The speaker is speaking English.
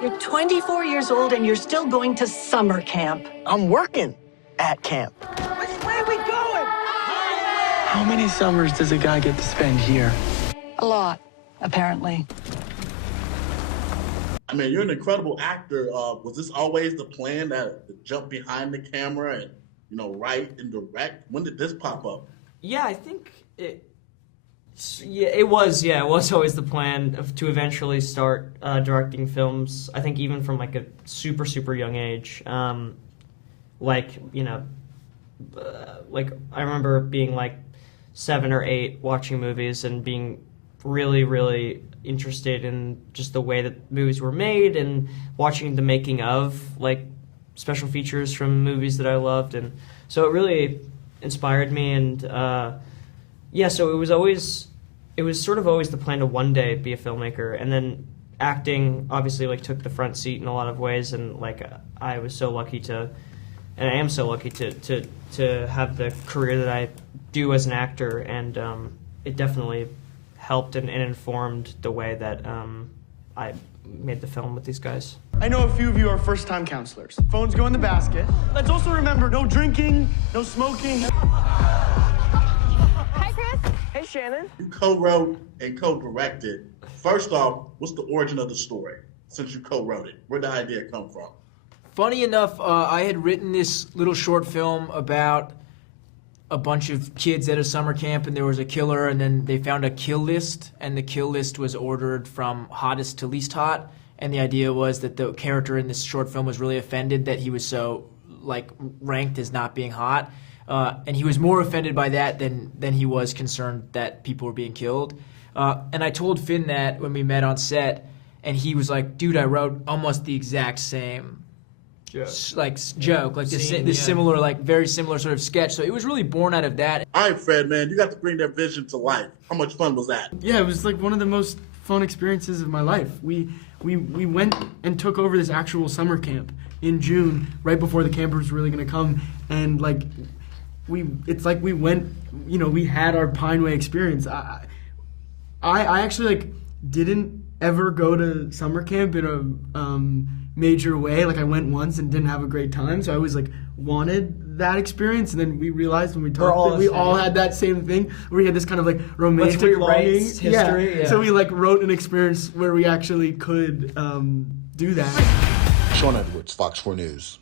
You're 24 years old and you're still going to summer camp. I'm working at camp. Which way are we going? How many summers does a guy get to spend here? A lot, apparently. I mean, you're an incredible actor. Was this always the plan to jump behind the camera and, write and direct? When did this pop up? Yeah, I think it was always the plan to eventually start directing films. I think even from like a super, super young age. Like I remember being like 7 or 8 watching movies and being really, really interested in just the way that movies were made and watching the making of like special features from movies that I loved, and so it really inspired me. And so it was sort of always the plan to one day be a filmmaker, and then acting obviously like took the front seat in a lot of ways, and like I was so lucky to, and I am so lucky to have the career that I do as an actor, and it definitely helped and informed the way that I made the film with these guys. I know a few of you are first-time counselors. Phones go in the basket. Let's also remember, no drinking, no smoking. Hi, Chris. Hey, Shannon. You co-wrote and co-directed. First off, what's the origin of the story? Since you co-wrote it, where'd the idea come from? Funny enough, I had written this little short film about a bunch of kids at a summer camp, and there was a killer, and then they found a kill list, and the kill list was ordered from hottest to least hot, and the idea was that the character in this short film was really offended that he was so ranked as not being hot, and he was more offended by that than he was concerned that people were being killed. And I told Finn that when we met on set, and he was like, dude, I wrote almost the exact same joke, this similar, very similar sort of sketch. So it was really born out of that. All right, Fred, man, you got to bring that vision to life. How much fun was that? Yeah, it was like one of the most fun experiences of my life. We went and took over this actual summer camp in June, right before the campers were really gonna come, and we went, we had our Pineway experience. I actually didn't ever go to summer camp in a major way. I went once and didn't have a great time, so I always wanted that experience, and then we realized when we talked that we all had that same thing, where we had this kind of romantic longing. History, So we wrote an experience where we actually could do that. Sean Edwards, Fox 4 News.